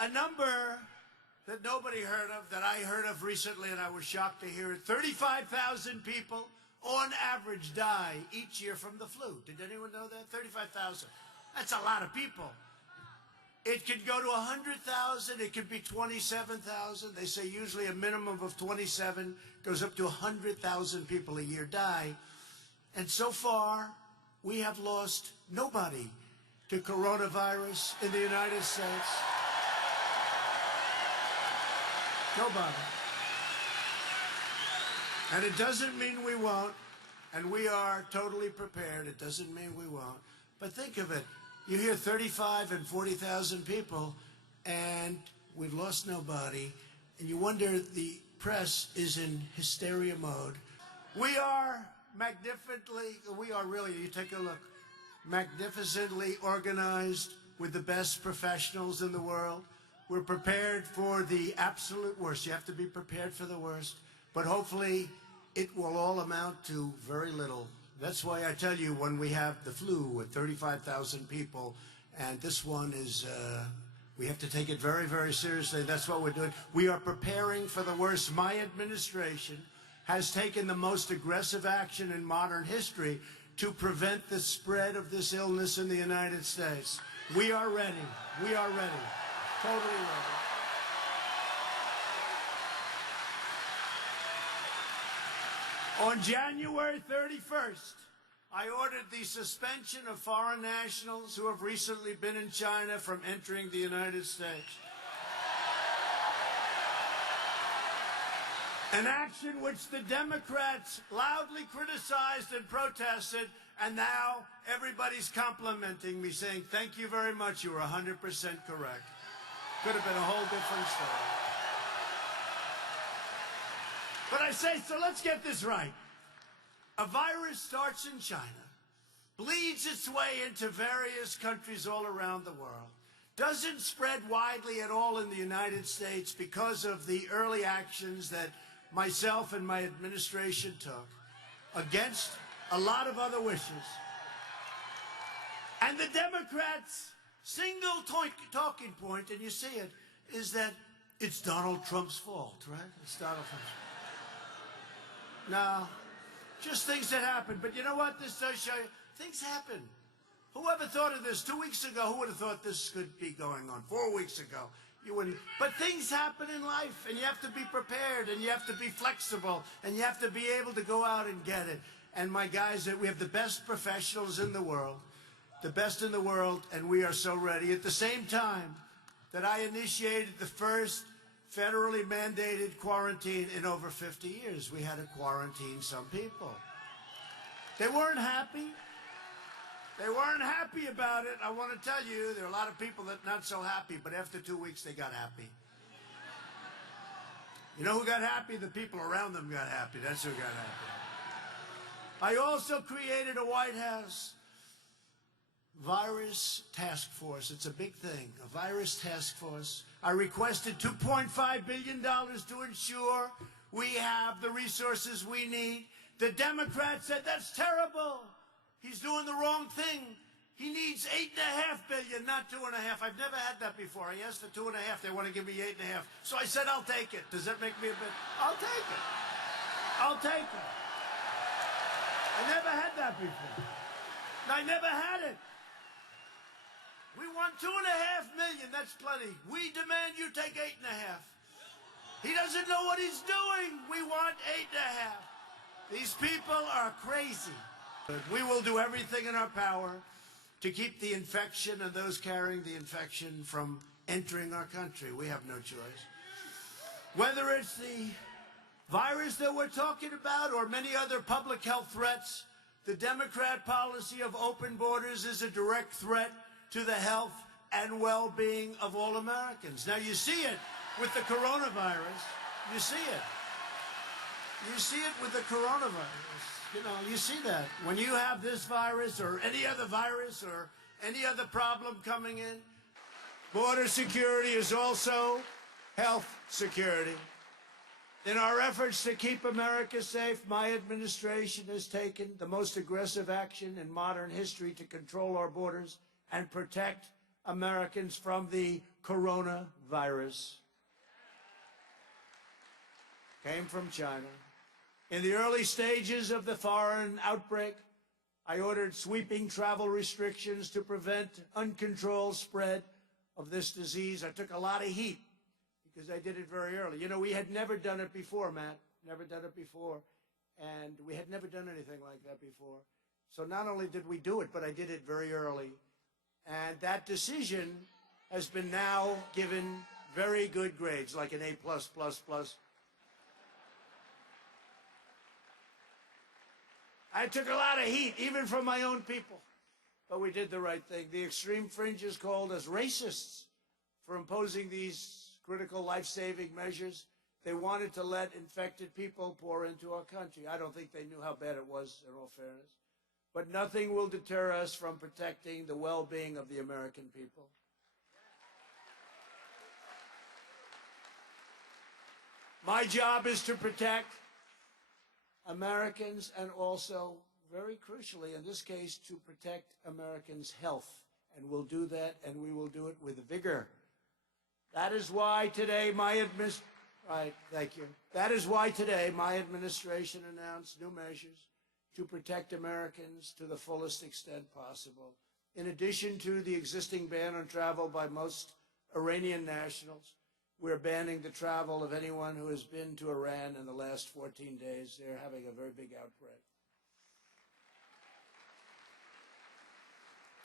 A number that nobody heard of, that I heard of recently, and I was shocked to hear it. 35,000 people on average die each year from the flu. Did anyone know that? 35,000. That's a lot of people. It could go to 100,000. It could be 27,000. They say usually a minimum of 27 goes up to 100,000 people a year die. And so far, we have lost nobody to coronavirus in the United States. Nobody. And it doesn't mean we won't, and we are totally prepared. It doesn't mean we won't. But think of it. You hear 35 and 40,000 people, and we've lost nobody, and you wonder, the press is in hysteria mode. We are really, you take a look, magnificently organized with the best professionals in the world. We're prepared for the absolute worst. You have to be prepared for the worst, but hopefully it will all amount to very little. That's why I tell you, when we have the flu with 35,000 people, and this one is, we have to take it very, very seriously. That's what we're doing. We are preparing for the worst. My administration has taken the most aggressive action in modern history to prevent the spread of this illness in the United States. We are ready. We are ready. Totally ready. On January 31st, I ordered the suspension of foreign nationals who have recently been in China from entering the United States. An action which the Democrats loudly criticized and protested, and now everybody's complimenting me, saying, thank you very much, you were 100% correct. Could have been a whole different story. But I say, so let's get this right. A virus starts in China, bleeds its way into various countries all around the world, doesn't spread widely at all in the United States because of the early actions that myself and my administration took against a lot of other wishes. And the Democrats' single talking point, and you see it, is that it's Donald Trump's fault, right? It's Donald Trump's fault. No, just things that happen. But you know what? This does show you, things happen. Whoever thought of this 2 weeks ago? Who would have thought this could be going on 4 weeks ago? You wouldn't. But things happen in life, and you have to be prepared, and you have to be flexible, and you have to be able to go out and get it. And my guys, we have the best professionals in the world, the best in the world, and we are so ready. At the same time that I initiated the first federally mandated quarantine in over 50 years, we had to quarantine some people. They weren't happy. They weren't happy about it. I want to tell you, there are a lot of people that are not so happy, but after 2 weeks, they got happy. You know who got happy? The people around them got happy. That's who got happy. I also created a White House virus task force. It's a big thing, a virus task force. I requested $2.5 billion to ensure we have the resources we need. The Democrats said, that's terrible. He's doing the wrong thing. He needs $8.5 billion, not $2.5. I've never had that before. I asked for $2.5. They want to give me $8.5. So I said, I'll take it. Does that make me a bit? I'll take it. I'll take it. I never had that before. I never had it. We want $2.5 million. That's plenty. We demand you take $8.5. He doesn't know what he's doing. We want $8.5. These people are crazy. We will do everything in our power to keep the infection and those carrying the infection from entering our country. We have no choice. Whether it's the virus that we're talking about or many other public health threats, the Democrat policy of open borders is a direct threat to the health and well-being of all Americans. Now, you see it with the coronavirus. You see it. You see it with the coronavirus. You know, you see that. When you have this virus or any other virus or any other problem coming in, border security is also health security. In our efforts to keep America safe, my administration has taken the most aggressive action in modern history to control our borders and protect Americans from the coronavirus came from China. In the early stages of the foreign outbreak, I ordered sweeping travel restrictions to prevent uncontrolled spread of this disease. I took a lot of heat because I did it very early. You know, we had never done it before, Matt, never done it before. And we had never done anything like that before. So not only did we do it, but I did it very early. And that decision has been now given very good grades, like an A+++. I took a lot of heat, even from my own people. But we did the right thing. The extreme fringes called us racists for imposing these critical life-saving measures. They wanted to let infected people pour into our country. I don't think they knew how bad it was, in all fairness. But nothing will deter us from protecting the well-being of the American people. My job is to protect Americans and also, very crucially in this case, to protect Americans' health. And we'll do that, and we will do it with vigor. That is why today That is why today my administration announced new measures to protect Americans to the fullest extent possible. In addition to the existing ban on travel by most Iranian nationals, we're banning the travel of anyone who has been to Iran in the last 14 days. They're having a very big outbreak.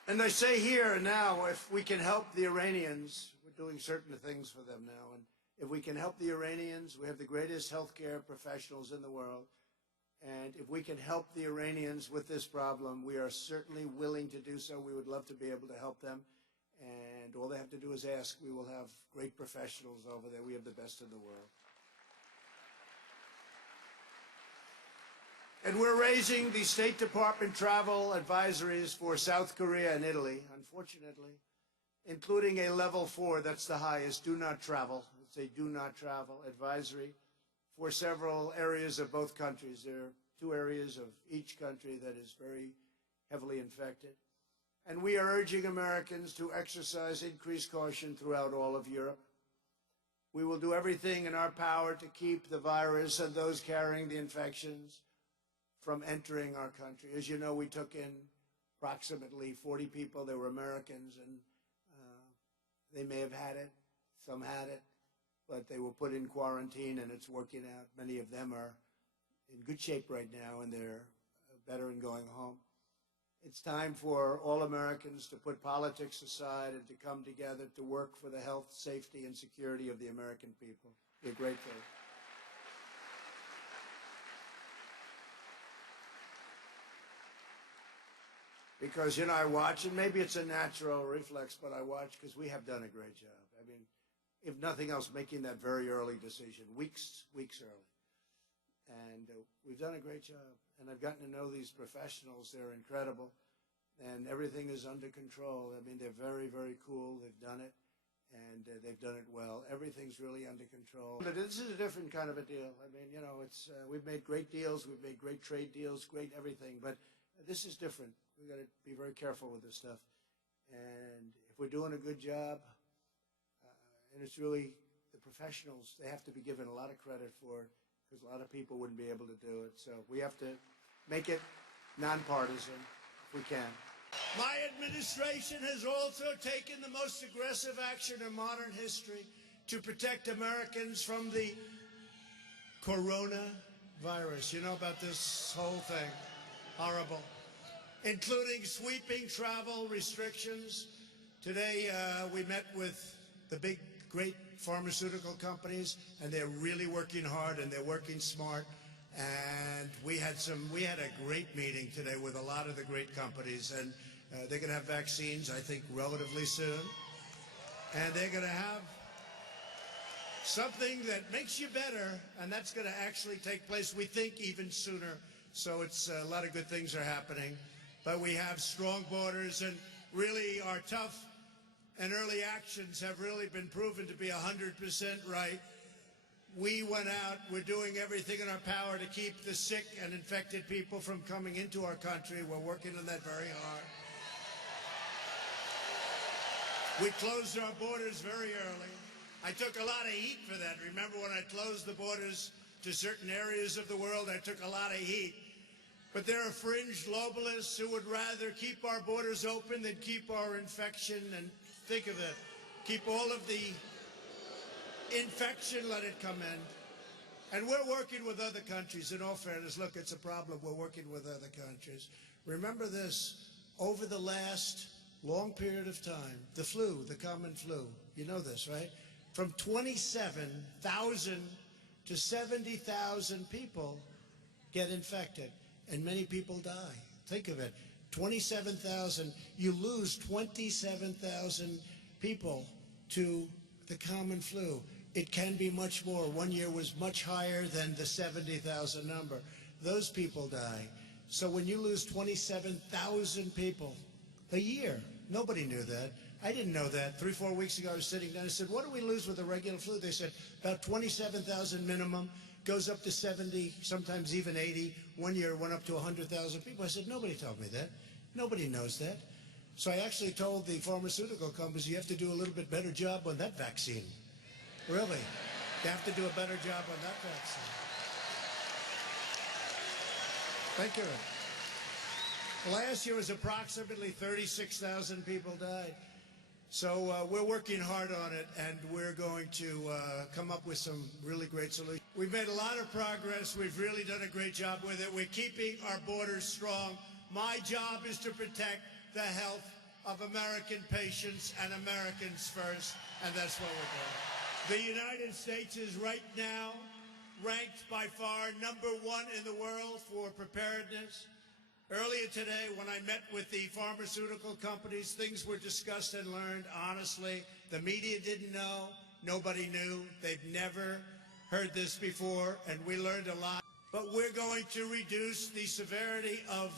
And I say here and now, if we can help the Iranians, we're doing certain things for them now, and if we can help the Iranians, we have the greatest healthcare professionals in the world. And if we can help the Iranians with this problem, we are certainly willing to do so. We would love to be able to help them. And all they have to do is ask. We will have great professionals over there. We have the best in the world. And we're raising the State Department travel advisories for South Korea and Italy, unfortunately, including a level 4, that's the highest, do not travel. It's a do not travel advisory for several areas of both countries. There are 2 areas of each country that is very heavily infected. And we are urging Americans to exercise increased caution throughout all of Europe. We will do everything in our power to keep the virus and those carrying the infections from entering our country. As you know, we took in approximately 40 people. They were Americans, and they may have had it. Some had it, but they were put in quarantine, and it's working out. Many of them are in good shape right now, and they're better in going home. It's time for all Americans to put politics aside and to come together to work for the health, safety, and security of the American people. Be a great day. Because, you know, I watch, and maybe it's a natural reflex, but I watch because we have done a great job. I mean, if nothing else, making that very early decision, weeks early. And we've done a great job. And I've gotten to know these professionals. They're incredible. And everything is under control. I mean, they're very, very cool. They've done it. And they've done it well. Everything's really under control. But this is a different kind of a deal. I mean, you know, it's we've made great deals. We've made great trade deals, great everything. But this is different. We've got to be very careful with this stuff. And if we're doing a good job, and it's really the professionals, they have to be given a lot of credit for it, because a lot of people wouldn't be able to do it. So we have to make it nonpartisan if we can. My administration has also taken the most aggressive action in modern history to protect Americans from the coronavirus. You know about this whole thing? Horrible. Including sweeping travel restrictions. Today, we met with the big, great pharmaceutical companies, and they're really working hard, and they're working smart. And we had a great meeting today with a lot of the great companies, and they're going to have vaccines, I think, relatively soon. And they're going to have something that makes you better, and that's going to actually take place, we think, even sooner. So it's a lot of good things are happening. But we have strong borders, and really our tough and early actions have really been proven to be 100% right. We went out, we're doing everything in our power to keep the sick and infected people from coming into our country. We're working on that very hard. We closed our borders very early. I took a lot of heat for that. Remember when I closed the borders to certain areas of the world, I took a lot of heat. But there are fringe globalists who would rather keep our borders open than keep our infection. And think of it, keep all of the infection, let it come in. And we're working with other countries. In all fairness, look, it's a problem. We're working with other countries. Remember this, over the last long period of time, the flu, the common flu, you know this, right? From 27,000 to 70,000 people get infected, and many people die. Think of it, 27,000, you lose 27,000 people to the common flu. It can be much more. One year was much higher than the 70,000 number. Those people die. So when you lose 27,000 people a year, nobody knew that. I didn't know that. 3-4 weeks ago, I was sitting down. I said, what do we lose with the regular flu? They said, about 27,000 minimum, goes up to 70, sometimes even 80. One year it went up to 100,000 people. I said, nobody told me that. Nobody knows that. So I actually told the pharmaceutical companies, you have to do a little bit better job on that vaccine. Really. You have to do a better job on that vaccine. Thank you. Last year was approximately 36,000 people died. So we're working hard on it, and we're going to come up with some really great solutions. We've made a lot of progress. We've really done a great job with it. We're keeping our borders strong. My job is to protect the health of American patients and Americans first, and that's what we're doing. The United States is right now ranked by far #1 in the world for preparedness. Earlier today, when I met with the pharmaceutical companies, things were discussed and learned honestly. The media didn't know. Nobody knew. They've never heard this before, and we learned a lot. But we're going to reduce the severity of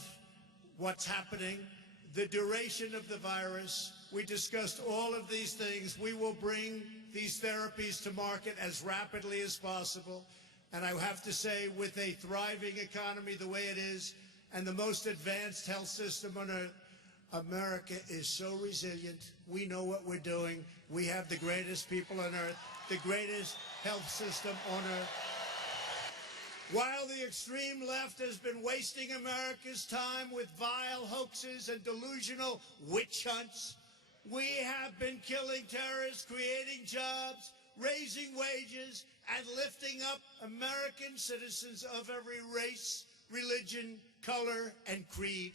what's happening, the duration of the virus. We discussed all of these things. We will bring these therapies to market as rapidly as possible. And I have to say, with a thriving economy the way it is, and the most advanced health system on earth, America is so resilient. We know what we're doing. We have the greatest people on earth, the greatest health system on earth. While the extreme left has been wasting America's time with vile hoaxes and delusional witch hunts, we have been killing terrorists, creating jobs, raising wages, and lifting up American citizens of every race, religion, color, and creed.